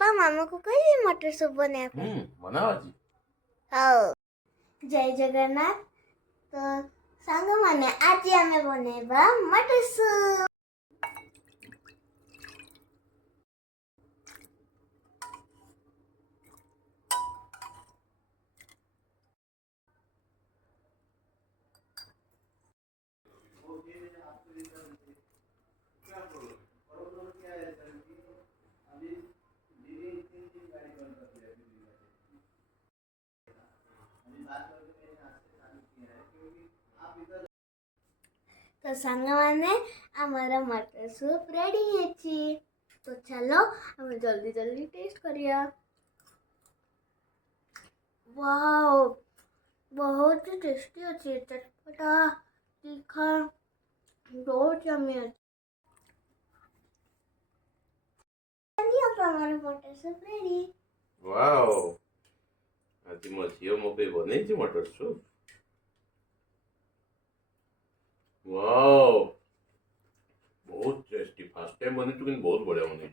पापा मामा को कहिए मटर सूप बना बनाओ आज। हाँ जय जगन्नाथ। तो सांग माने आज आमे बनेबा मटर सूप। तो सांग माने हमारा मटर सूप रेडी है। तो चलो हमें जल्दी जल्दी टेस्ट करिया। वाओ बहुत ही टेस्टी अच्छी चटपटा तीखा बहुत यम्मी है। हमारा मटर सूप रेडी। वाओ आज मो झील मो पे बने मटर सूप। वाओ बहुत टेस्टी। फर्स्ट टाइम बने तो बहुत बढ़िया बने।